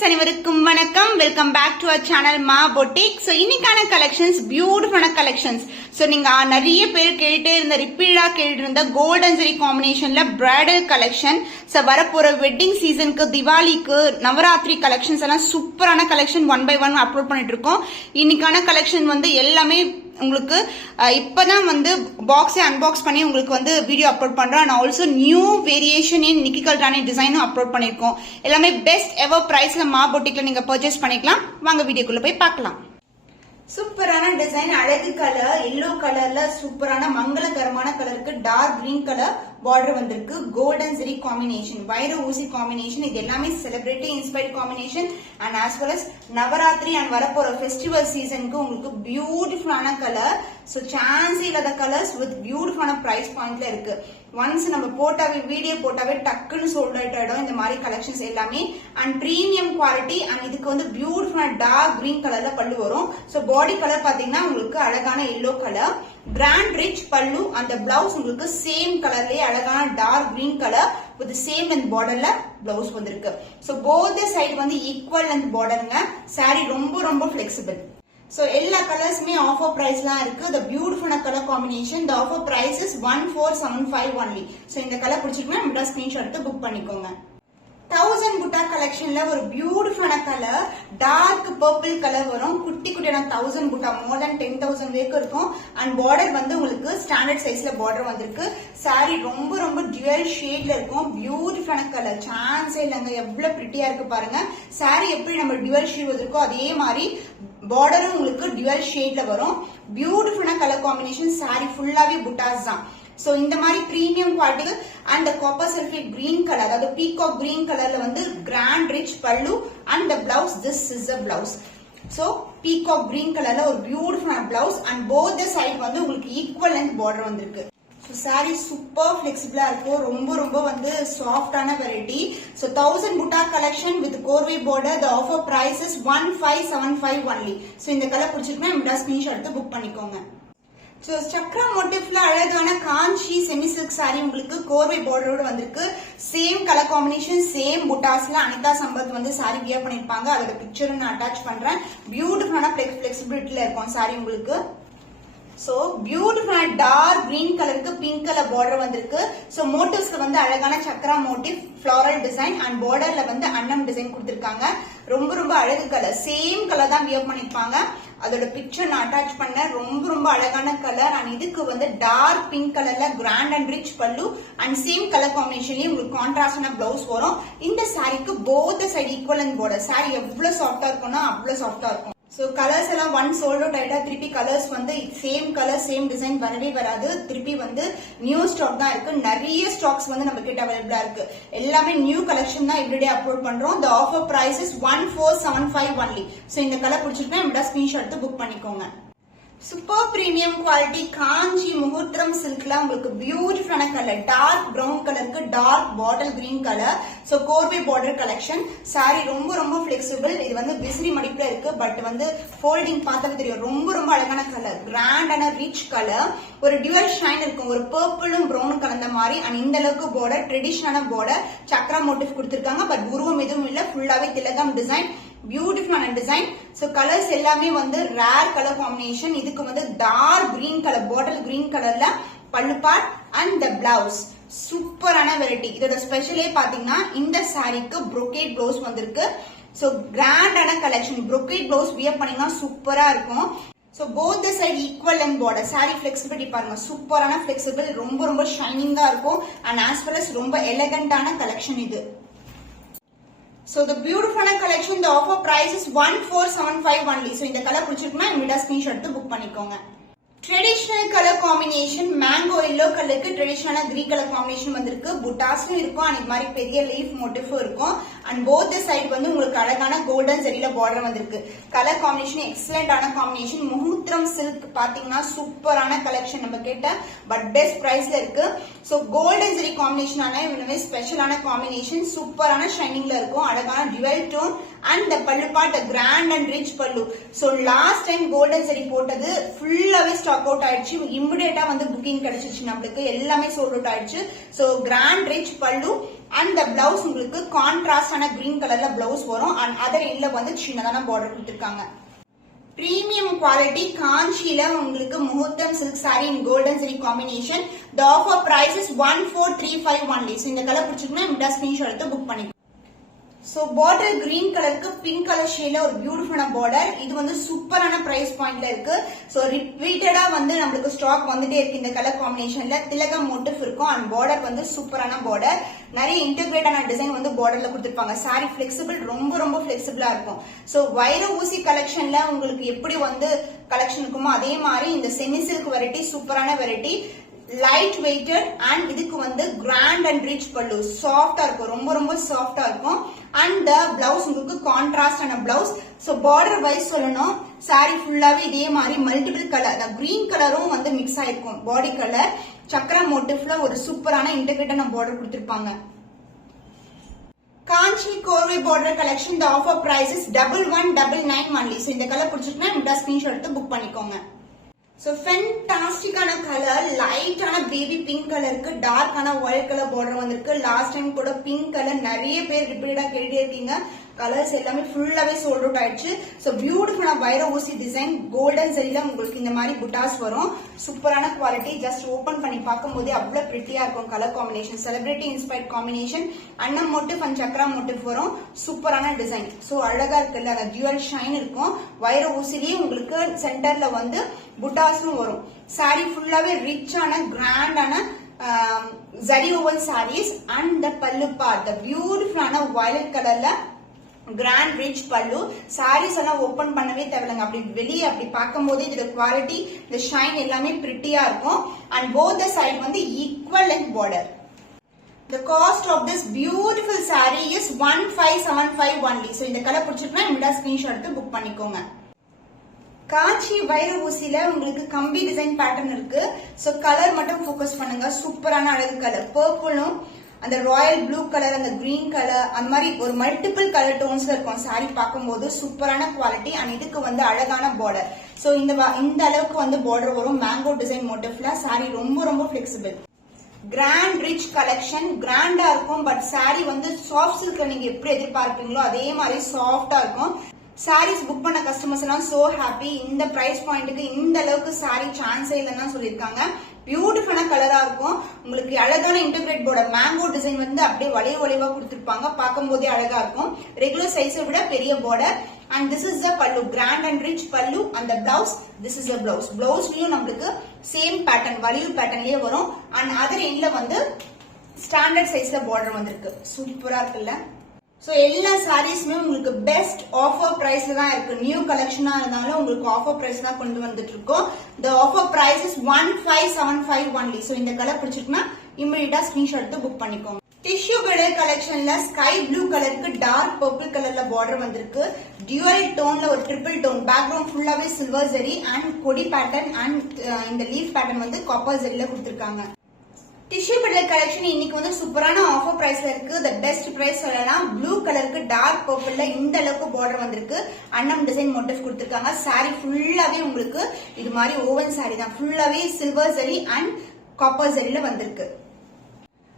Friends அனைவருக்கும் வணக்கம். Welcome back to our channel Maa boutique. So இன்னைக்கான கலெக்ஷன்ஸ் பியூட்டிஃபுல்லான கலெக்ஷன்ஸ். ஸோ நீங்க நிறைய பேர் கேட்டே இருந்த ரிப்பீட்டா கேட்டு இருந்த கோல்டன் ஜெரி காம்பினேஷன்ல பிரைடல் கலெக்ஷன். ஸோ வரப்போற வெட்டிங் சீசனுக்கு, திவாலிக்கு, நவராத்திரி கலெக்ஷன்ஸ் எல்லாம் சூப்பரான கலெக்ஷன் 1 by 1 அப்லோட் பண்ணிட்டு இருக்கோம். இன்னைக்கான கலெக்ஷன் எல்லாமே உங்களுக்கு இப்பதான் பாக்ஸை அன்பாக்ஸ் பண்ணி உங்களுக்கு வீடியோ அப்லோட் பண்றோம். And also new variation in Nikki Galrani டிசைனும் அப்லோட் பண்ணிருக்கோம். எல்லாமே பெஸ்ட் எவர் பிரைஸ்ல மா பொட்டிக்ல நீங்க பர்ச்சேஸ் பண்ணிக்கலாம். வாங்க வீடியோக்குள்ள போய் பார்க்கலாம். சூப்பரான டிசைன், அழகு கலர், எல்லோ கலர்ல சூப்பரான மங்களகரமான கலருக்கு டார்க் கிரீன் கலர் பார்டர் வந்திருக்கு. கோல்டன் ஜெரி காம்பினேஷன், வைர ஊசி காம்பினேஷன், இது எல்லாமே celebrity inspired combination. And as well as Navaratri and வரப்போற ஃபெஸ்டிவல் சீசனுக்கு உங்களுக்கு பியூட்டிஃபுல்லான கலர். ஸோ சான்ஸ் இல்லாத கலர்ஸ் வித் பியூட்டிஃபுல்லான பிரைஸ் பாயிண்ட்ல இருக்கு. ஒன்ஸ் நம்ம போட்டாவே வீடியோ போட்டாவே டக்குன்னு சோல்ட் அவுட் ஆயிடும் இந்த மாதிரி கலெக்ஷன்ஸ் எல்லாமே. And premium quality. அண்ட் இதுக்கு பியூட்டிஃபுல்லான டார்க் கிரீன் கலர்ல பல்லு வரும். ஸோ பாடி கலர் பாத்தீங்கன்னா உங்களுக்கு அழகான yellow colour, grand rich pallu. அந்த பிளவுஸ் உங்களுக்கு சேம் கலர்லயே அழகான dark green colour with same length பார்டர்ல பிளவுஸ் வந்திருக்கு. So both side equal length பார்டருங்க. சாரி ரொம்ப ரொம்ப பிளெக்சிபிள். So எல்லா கலர்ஸுமே ஆஃபர் பிரைஸ்லாம் இருக்கு. The beautiful color combination. The offer price is 1475 only. So இந்த கலர் பிடிச்சிருக்குன்னா நம்மளோட ஸ்கிரீன்ஷாட் எடுத்து புக் பண்ணிக்கோங்க. 1000 புட்டா கலெக்ஷன்ல ஒரு பியூட்டிஃபுல்லான கலர் டார்க் பர்பிள் கலர் வரும். குட்டி குட்டியான 1000 புட்டா மோர் தென் 10,000 வரைக்கும் இருக்கும். அண்ட் பார்டர் உங்களுக்கு ஸ்டாண்டர்ட் சைஸ்ல பார்டர் வந்திருக்கு. சாரி ரொம்ப ரொம்ப டியூவல் ஷேட்ல இருக்கும். பியூட்டிஃபுல்லான கலர், சான்ஸே இல்லைங்க. எவ்வளவு பிரிட்டியா இருக்கு பாருங்க. சாரி எப்படி நம்ம டியூவல் ஷேட் வந்திருக்கோ அதே மாதிரி பார்டரும் உங்களுக்கு டியூவல் ஷேட்ல வரும். பியூட்டிஃபுல்லான கலர் காம்பினேஷன். சாரி ஃபுல்லாவே புட்டாஸ் தான். சோ இந்த மாதிரி premium quality. And copper sulphate green colour, அதாவது பீகாக் கிரீன் கலர்ல grand rich pallu. And the blouse, this is a blouse. So peacock green கலர்ல ஒரு பியூட்டிஃபுல்லான பிளவுஸ். அண்ட் போத் சைட் உங்களுக்கு ஈக்குவல் லென்த் பார்டர் வந்திருக்கு. சாரி சூப்பர் பிளெக்சிபிளா இருக்கும். ரொம்ப ரொம்ப சாஃப்டான variety. So 1000 butta collection with korvai border. The offer price is 1575 only. So இந்த கலர் பிடிச்சிருக்குன்னா நம்மளோட ஸ்கிரீன்ஷாட் எடுத்து புக் பண்ணிக்கோங்க. சோ சக்ரா மோட்டிவ்ல அழகான காஞ்சி செமி சில்க் சாரி உங்களுக்கு கோர்வை பார்டரோட வந்திருக்கு. சேம் கலர் காம்பினேஷன், சேம் புட்டாஸ்ல அனிதா சம்பத் சாரி வியர் பண்ணிருப்பாங்க. அதோட பிக்சர் நான் அட்டாச் பண்றேன். பியூட்டிஃபுல்லான பிளெக்சிபிலிட்டில இருக்கும் சாரி உங்களுக்கு. சோ பியூட்டிஃபுல் டார்க் கிரீன் கலருக்கு பிங்க் கலர் பார்டர் வந்திருக்கு. சோ மோட்டிவ்ஸ்ல அழகான chakra motif, floral design. And பார்டர்ல அன்னம் டிசைன் கொடுத்திருக்காங்க. ரொம்ப ரொம்ப அழகு கலர். சேம் கலர் தான் வியர் பண்ணிருப்பாங்க. அதோட பிக்சர் நான் அட்டாச் பண்ணேன். ரொம்ப ரொம்ப அழகான கலர். அண்ட் இதுக்கு டார்க் பிங்க் கலர்ல grand and rich pallu. And same colour காம்பினேஷன்லயே உங்களுக்கு கான்ட்ராஸ்டான பிளவுஸ் வரும். இந்த சாரிக்கு both side equal and border. Sari எவ்வளவு சாஃப்டா இருக்கும்னா அவ்வளவு சாஃப்டா இருக்கும். சோ கலர்ஸ் எல்லாம் ஒன் சோல்ட் அவுட் ஆயிட்டா திருப்பி colours same colour same design வரவே வராது. திருப்பி நியூ ஸ்டாக் தான் இருக்கு. நிறைய ஸ்டாக்ஸ் நம்ம கிட்ட அவைலபிளா இருக்கு. எல்லாமே நியூ கலெக்ஷன் தான் எவ்ரிடே அப்லோட் பண்றோம். The offer price is 1475 only. So இந்த கலர் பிடிச்சிருக்கா நம்மளோட ஸ்கிரீன்ஷாட் எடுத்து புக் பண்ணிக்கோங்க. சூப்பர் பிரீமியம் குவாலிட்டி காஞ்சி முகூர்த்தம் சில்க்ல உங்களுக்கு பியூட்டிஃபுல்லான கலர், டார்க் பிரவுன் கலருக்கு dark bottle green colour. So korvai border collection. Sari ரொம்ப ரொம்ப பிளெக்சிபிள். இது விசிறி மடிப்புல இருக்கு. பட் ஃபோல்டிங் பார்த்தாலே தெரியும். ரொம்ப ரொம்ப அழகான கலர், கிராண்டான ரிச் கலர். ஒரு டியூவல் ஷைன் இருக்கும். ஒரு பர்பிளும் பிரவுனும் கலந்த மாதிரி. அண்ட் இந்த அளவுக்கு பார்டர், ட்ரெடிஷனலான பார்டர், சக்ரா மோட்டிவ் கொடுத்திருக்காங்க. பட் உருவம் எதுவும் இல்ல. ஃபுல்லாவே திலகம் டிசைன், பியூட்டிஃபுல்லான டிசைன். சோ கலர்ஸ் எல்லாமே ரேர் கலர் காம்பினேஷன். இதுக்கு dark green colour, bottle green கலர்ல pallu part and the blouse. சூப்பரான வெரைட்டி. இதோட ஸ்பெஷலே பாத்தீங்கன்னா இந்த சாரிக்கு brocade பிளவுஸ் வந்திருக்கு. சோ கிராண்டான கலெக்ஷன். brocade பிளவுஸ் வியர் பண்ணீங்கன்னா சூப்பரா இருக்கும். So both the side equal and border. Sorry flexibility பாருங்க, சூப்பரான பிளெக்சிபிள், ரொம்ப ரொம்ப ஷைனிங்கா இருக்கும். அண்ட் ஆஸ் வெல் அஸ் ரொம்ப எலகண்டான கலெக்ஷன் இது. So the beautiful collection, the offer price is 1475 only. So இந்த கலர் பிடிச்சிருக்குன்னா நம்மளோட ஸ்கிரீன்ஷாட் எடுத்து புக் பண்ணிக்கோங்க. Traditional colour combination, mango yellow கலருக்கு ட்ரெடிஷனல் கிரீன் கலர் காம்பினேஷன் வந்திருக்கு. புட்டாஸும் இருக்கும். அண்ட் இது மாதிரி பெரிய லீஃப் மோட்டிஃபும் இருக்கும். அண்ட் போத் சைடு உங்களுக்கு அழகான கோல்டன் ஜெரியில பார்டர் வந்திருக்கு. கலர் காம்பினேஷன் எக்ஸலண்டான காம்பினேஷன். முகூர்த்தம் சில்க் பாத்தீங்கன்னா சூப்பரான கலெக்ஷன் நம்ம கேட்ட பட் பெஸ்ட் பிரைஸ்ல இருக்கு. சோ கோல்டன் ஜெரி காம்பினேஷன் ஸ்பெஷலான காம்பினேஷன். சூப்பரான ஷைனிங்ல இருக்கும். அழகான dual tone. And the pallu part grand and rich pallu. So last time golden zari போட்டது ஃபுல்லாவே ஸ்டாக் அவுட் ஆயிடுச்சு. இமிடியேட்டா புக்கிங் கிடைச்சிச்சு நம்மளுக்கு. எல்லாமே சோல்ட் அவுட் ஆயிடுச்சு. So grand rich pallu, and the blouse உங்களுக்கு கான்ட்ராஸ்டான கிரீன் கலர்ல பிளவுஸ் வரும் அண்ட் அதர் எண்ட்ல வந்து சின்னதான பார்டர் கொடுத்திருக்காங்க. பிரீமியம் குவாலிட்டி காஞ்சியில உங்களுக்கு முகூர்த்தம் silk sorry in golden zari combination. the offer price is 1435 only. so இந்த கலர் பிடிச்சிருக்குன்னா இந்த ஸ்கிரீன்ஷாட் எடுத்து புக் பண்ணிக்கோங்க. சோ பார்டர் கிரீன் கலருக்கு பிங்க் கலர் ஷேட்ல ஒரு பியூட்டிஃபுல்லான பார்டர். இது வந்து சூப்பரான பிரைஸ் பாயிண்ட்ல இருக்கு. சோ ரிப்பீட்டடா வந்து நம்மளுக்கு ஸ்டாக் வந்துட்டே இருக்கு இந்த கலர் காம்பினேஷன்ல. திலகம் மோட்டிவ் இருக்கும் அண்ட் பார்டர் வந்து சூப்பரான பார்டர். நிறைய இன்டகிரேட்டான டிசைன் வந்து பார்டர்ல கொடுத்திருப்பாங்க. சாரி பிளெக்சிபிள், ரொம்ப ரொம்ப பிளெக்சிபிளா இருக்கும். சோ வைர ஊசி கலெக்ஷன்ல உங்களுக்கு எப்படி வந்து கலெக்ஷன் இருக்குமோ அதே மாதிரி இந்த செமி சில்க் வெரைட்டி சூப்பரான வெரைட்டி. லைட் வெயிட்டட் அண்ட் இதுக்கு வந்து கிராண்ட் அண்ட் ரிச் பல்லு. சாஃப்டா இருக்கும், ரொம்ப ரொம்ப சாஃப்டா இருக்கும். அண்ட் த பிளவுஸ் உங்களுக்கு கான்ட்ராஸ்டான பிளவுஸ். சோ பார்டர் வைஸ் சொல்லணும், சாரி ஃபுல்லாவே இதே மாதிரி மல்டிபிள் கலர், கிரீன் கலரும் வந்து மிக்ஸ் ஆயிருக்கும். பாடி கலர் சக்கர மோட்டிவ்ல ஒரு சூப்பரான இன்டகிரேட்டான பார்டர் கொடுத்திருப்பாங்க. Kanchi korvai border collection. the offer price is 1199 only. so இந்த கலர் பிடிச்சிருக்குன்னா இந்த ஸ்கிரீன்ஷாட் எடுத்து புக் பண்ணிக்கோங்க. சோ ஃபென்டாஸ்டிக்கான கலர், லைட்டான பேபி பிங்க் கலருக்கு டார்க்கான ஒயிட் கலர் பார்டர் வந்திருக்கு. லாஸ்ட் டைம் கூட பிங்க் கலர் நிறைய பேர் ரிப்பீட்டடா கேட்டே இருக்கீங்க. கலர்ஸ் எல்லாமே ஃபுல்லாவே சோல்ட் அவுட் ஆயிடுச்சு. சோ பியூட்டிஃபுல்லான வைர ஊசி டிசைன் கோல்டன் சரியில உங்களுக்கு இந்த மாதிரி புட்டாஸ் வரும். சூப்பரான குவாலிட்டி. ஜஸ்ட் ஓபன் பண்ணி பார்க்கும் போதே அவ்வளவு பிரிட்டியா இருக்கும் colour combination. Celebrity inspired combination. அன்னம் மோட்டிவ் அண்ட் சக்ரா மோட்டிவ் வரும். சூப்பரான டிசைன். சோ அழகா இருக்குல்ல, அந்த ஜுவல் ஷைன் இருக்கும். வைர ஊசிலேயே உங்களுக்கு சென்டர்ல வந்து புட்டாஸும் வரும். சாரி ஃபுல்லாவே ரிச்சான கிராண்டான ஜரி ஓவல் sarees and the pallu part த பியூட்டிஃபுல்லான வயலட் கலர்ல கிராண்ட் ரிச் பல்லு. சாரீஸ் எல்லாம் ஓபன் பண்ணவே தேவையில்லைங்க. அப்படி வெளியே அப்படி பார்க்கும் போது இதோட குவாலிட்டி, இந்த ஷைன் எல்லாமே பிரிட்டியா இருக்கும். அண்ட் போத் த சைடு வந்து equal length border. The cost of this beautiful saree is 1575 only. so இந்த கலர் பிடிச்சிருக்குன்னா இந்த ஸ்கிரீன்ஷாட் எடுத்து புக் பண்ணிக்கோங்க. காஞ்சி வைர ஊசில உங்களுக்கு கம்பி டிசைன் பேட்டர்ன் இருக்கு. சோ கலர் மட்டும் ஃபோக்கஸ் பண்ணுங்க. சூப்பரான அழகு கலர் பர்பிளும் அந்த ராயல் ப்ளூ கலர், அந்த கிரீன் கலர், அந்த மாதிரி ஒரு மல்டிபிள் கலர் டோன்ஸ்ல இருக்கும். சாரி பார்க்கும்போது சூப்பரான குவாலிட்டி. அண்ட் இதுக்கு வந்து அழகான பார்டர். சோ இந்த அளவுக்கு வந்து பார்டர் வரும். Mango design மோட்டிவ்ல. சாரி ரொம்ப ரொம்ப பிளெக்சிபிள். Grand rich collection. கிராண்டா இருக்கும். பட் சாரி வந்து சாஃப்ட் சில்க்ல நீங்க எப்படி எதிர்பார்ப்பீங்களோ அதே மாதிரி சாஃப்டா இருக்கும். சாரீஸ் புக் பண்ண கஸ்டமர்ஸ் எல்லாம் சோ ஹாப்பி. இந்த பிரைஸ் பாயிண்ட்டுக்கு இந்த அளவுக்கு சாரி சான்ஸே இல்லைன்னு சொல்லியிருக்காங்க. பியூட்டிஃபுல்லான கலரா இருக்கும். உங்களுக்கு அழகான இன்டகிரேட் பார்டர். மேங்கோ டிசைன் வந்து அப்படியே வளைவா கொடுத்திருப்பாங்க. பார்க்கும் போதே அழகா இருக்கும். ரெகுலர் சைஸை விட பெரிய border. And this is the pallu, grand and rich pallu. அந்த blouse, this is the blouse. பிளவுஸ்லயும் நம்மளுக்கு சேம் பேட்டர்ன், வலிவு பேட்டர்ன்லயே வரும். அண்ட் அதர் எண்ட்ல வந்து ஸ்டாண்டர்ட் சைஸ்ல பார்டர் வந்திருக்கு. சூப்பரா இருக்குல்ல. சோ எல்லா சாரீஸ்மே உங்களுக்கு பெஸ்ட் ஆஃபர் பிரைஸ்ல தான் இருக்கு. நியூ கலெக்ஷனா இருந்தாலும் உங்களுக்கு ஆஃபர் பிரைஸ் தான் கொண்டு வந்துட்டு இருக்கோம். the offer price is 1575 only. So இந்த கலர் பிடிச்சிருக்குன்னா இமிடியேட்டா ஸ்கிரீன்ஷாட் எடுத்து புக் பண்ணிக்கோங்க. டிஷ்யூ கலர் கலெக்ஷன்ல ஸ்கை ப்ளூ கலருக்கு டார்க் பர்பிள் கலர்ல பார்டர் வந்திருக்கு. டியூவல் டோன்ல ஒரு ட்ரிபிள் டோன். பேக்ரவுண்ட் ஃபுல்லாவே சில்வர் ஜரி அண்ட் கொடி பேட்டர்ன் அண்ட் இந்த லீஃப் பேட்டர்ன் வந்து காப்பர் ஜரியில கொடுத்திருக்காங்க. டிஷ்யூ பெடல் கலெக்ஷன் இன்னைக்கு வந்து சூப்பரான ஆஃபர் பிரைஸ்ல இருக்கு. த பெஸ்ட் பிரைஸ் சொல்லலாம். ப்ளூ கலருக்கு டார்க் பர்பிள்ல இந்த அளவுக்கு பார்டர் வந்திருக்கு. அன்னம் டிசைன் மோட்டிவ் கொடுத்திருக்காங்க. சாரி ஃபுல்லாவே உங்களுக்கு இது மாதிரி ஓவன் சாரி தான். ஃபுல்லாவே சில்வர் ஜரி அண்ட் காப்பர் ஜரியில வந்திருக்கு.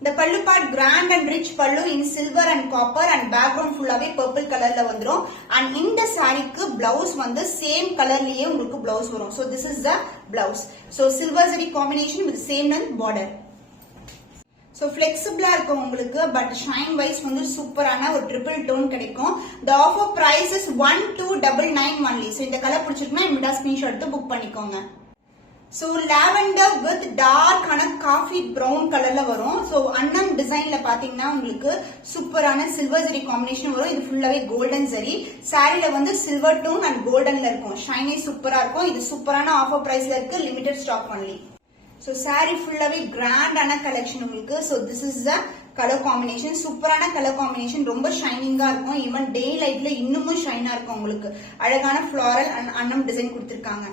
இந்த pallu part grand and rich pallu in silver and copper and background ஃபுல்லாவே பர்பிள் கலர்ல வந்துரும். அண்ட் இந்த சாரிக்கு பிளவுஸ் வந்து சேம் கலர்லயே உங்களுக்கு பிளவுஸ் வரும். So this is the blouse. So silver zari combination with same length border. So பிளெக்சிபிளா இருக்கும் உங்களுக்கு. பட் ஷைன் வைஸ் வந்து சூப்பரான ஒரு ட்ரிபிள் டோன் கிடைக்கும். the offer price is 1299 only. So இந்த கலர் பிடிச்சிருக்குன்னா இந்த ஸ்கிரீன்ஷாட் எடுத்து புக் பண்ணிக்கோங்க. சோ லாவெண்டர் வித் டார்க் ஆன காஃபி பிரவுன் கலர்ல வரும். சோ அன்னம் டிசைன்ல பாத்தீங்கன்னா உங்களுக்கு சூப்பரான சில்வர் ஜரி காம்பினேஷன் வரும். இது ஃபுல்லாவே கோல்டன் ஜரி. சாரில வந்து சில்வர் டோன் அண்ட் கோல்டன்ல இருக்கும். ஷைனே சூப்பரா இருக்கும். இது சூப்பரான ஆஃபர் பிரைஸ்ல இருக்கு. Limited stock only. So sari ஃபுல்லாவே கிராண்டான கலெக்ஷன் உங்களுக்கு. So this is the colour combination. சூப்பரான கலர் காம்பினேஷன். ரொம்ப ஷைனிங்கா இருக்கும். ஈவன் டே லைட்ல இன்னமும் ஷைனா இருக்கும் உங்களுக்கு. அழகான ஃபிளாரல் அண்ட் அன்னம் டிசைன் கொடுத்திருக்காங்க.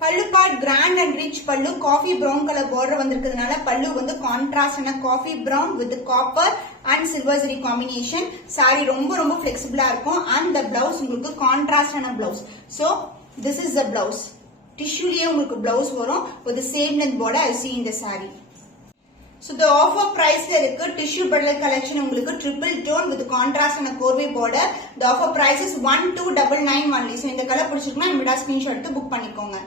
Pallu part grand and rich pallu. Coffee brown colour border வந்திருக்கிறதுனால பல்லு வந்து கான்ட்ராஸ்டான coffee brown with copper and silver zari combination. Sari ரொம்ப ரொம்ப பிளெக்சிபிளா இருக்கும். அண்ட் த பிளவுஸ் உங்களுக்கு கான்ட்ராஸ்டான blouse. So this is the blouse. டிஷ்யூலயே உங்களுக்கு பிளவுஸ் வரும் with the same length border I see in the saree. So the offer price la irukku tissue bridal collection உங்களுக்கு triple tone with contrast and a corvée border. The offer price is 1299 only. So இந்த colour பிடிச்சிருக்குனா imida screenshot எடுத்து book பண்ணிக்கோங்க.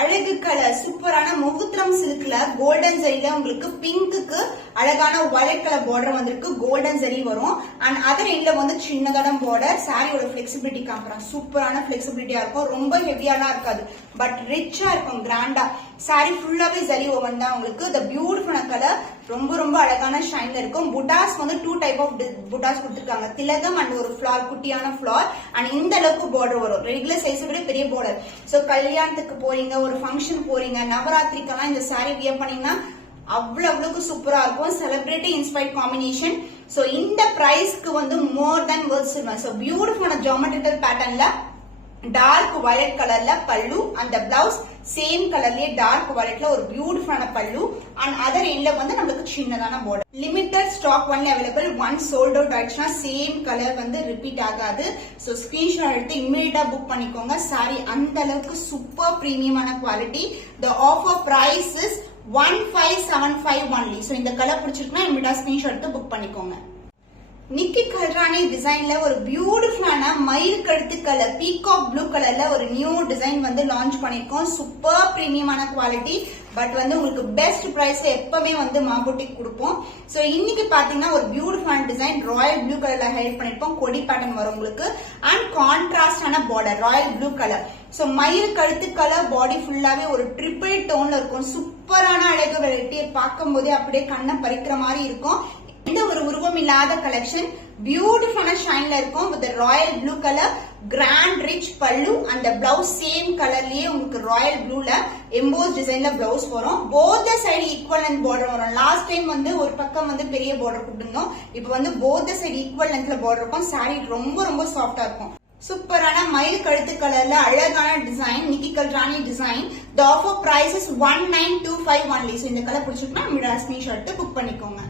அழகு colour சூப்பரான முகுத்ரம் சில்க்ல golden ஜரியில உங்களுக்கு பிங்க்குக்கு அழகான violet colour border வந்திருக்கு. Golden zari வரும் அண்ட் அதர் எண்ட்ல வந்து சின்னதான பார்டர். சாரியோட பிளெக்சிபிலிட்டி காம்பரா சூப்பரான பிளெக்சிபிலிட்டியா இருக்கும். ரொம்ப ஹெவியாலாம் இருக்காது, பட் ரிச்சா இருக்கும், கிராண்டா. சாரி ஃபுல்லாவே ஜரி ஓவன் தான் உங்களுக்கு. இந்த பியூட்டிஃபுல்லான கலர் ரொம்ப ரொம்ப அழகான ஷைன்ல இருக்கும். புட்டாஸ் வந்து 2 டைப் ஆஃப் புட்டாஸ் கொடுத்திருக்காங்க. திலகம் அண்ட் ஒரு ஃபிளார், குட்டியான ஃபிளார் அண்ட் இந்த அளவுக்கு பார்டர் வரும். ரெகுலர் சைஸ் விட பெரிய பார்டர். சோ கல்யாணத்துக்கு போறீங்க, ஒரு ஃபங்க்ஷன் போறீங்க, நவராத்திரிக்கெல்லாம் இந்த சாரி வியர் பண்ணீங்கன்னா அவ்வளவுக்கு சூப்பரா இருக்கும். Celebrity inspired combination. சோ இந்த பிரைஸ்க்கு வந்து more than worth silver. So பியூட்டிஃபுல்லான ஜியோமெட்ரிக்கல் பேட்டர்ன்ல டார்க் வயலட் கலர்ல பல்லு அந்த பிளவுஸ் சேம் கலர்லயே டார்க் வயலட்ல ஒரு பியூட்டிஃபுல்லான பல்லு அண்ட் அதர் எண்ட்ல வந்து நமக்கு சின்னதான border. Limited stock only available. One sold out ஆயிடுச்சுன்னா சேம் கலர் வந்து ரிப்பீட் ஆகாது. சோ ஸ்கிரீன்ஷாட் எடுத்து இமிடியேட்டா புக் பண்ணிக்கோங்க. சாரி அந்த அளவுக்கு சூப்பர் பிரீமியமான quality. The offer price is 1575 only. So இந்த கலர் பிடிச்சிருக்குன்னா இமிடியேட்டா ஸ்கிரீன்ஷாட் எடுத்து புக் பண்ணிக்கோங்க. நிக்கி கல்ராணி டிசைன்ல ஒரு பியூட்டிஃபுல்லான மயில் கழுத்து கலர் பீகாக் ப்ளூ கலர்ல ஒரு நியூ டிசைன் வந்து லான்ச் பண்ணிருக்கோம். சூப்பர் பிரீமியமான குவாலிட்டி, பட் வந்து உங்களுக்கு பெஸ்ட் பிரைஸ்ல எப்பவுமே வந்து மாபுட்டிக் கொடுப்போம். சோ இன்னைக்கு பாத்தீங்கன்னா ஒரு பியூட்டிஃபுல்லான டிசைன் ராயல் ப்ளூ கலர்ல ஹைலைட் பண்ணிருப்போம். கொடி பேட்டர்ன் வரும் உங்களுக்கு அண்ட் கான்ட்ராஸ்டான border royal blue colour. So மயில் கழுத்து கலர் பாடி ஃபுல்லாவே ஒரு ட்ரிபிள் டோன்ல இருக்கும். சூப்பரான அழகு வெரைட்டியை பார்க்கும் போதே அப்படியே கண்ணை பறிக்கிற மாதிரி இருக்கும். இந்த ஒரு உருவம் இல்லாத கலெக்ஷன் பியூட்டிஃபுல்லான ஷைன்ல இருக்கும். With royal blue colour grand rich pallu அந்த பிளவுஸ் சேம் கலர்லயே உங்களுக்கு ராயல் ப்ளூல எம்போஸ் டிசைன்ல பிளவுஸ் வரும். Both side equal length border வரும். லாஸ்ட் டைம் வந்து ஒரு பக்கம் வந்து பெரிய பார்டர் கொடுத்திருந்தோம். இப்போ வந்து போத் சைடு ஈக்குவல் லென்த்ல பார்டர் இருக்கும். சாரி ரொம்ப ரொம்ப சாஃப்டா இருக்கும். சூப்பரான மயில் கழுத்து கலர்ல அழகான design Nikki Galrani design. The offer price is 1925 only. So இந்த கலர் பிடிச்சிருக்குன்னா இமிடியேட்டா ஸ்கிரீன்ஷாட் எடுத்து புக் பண்ணிக்கோங்க.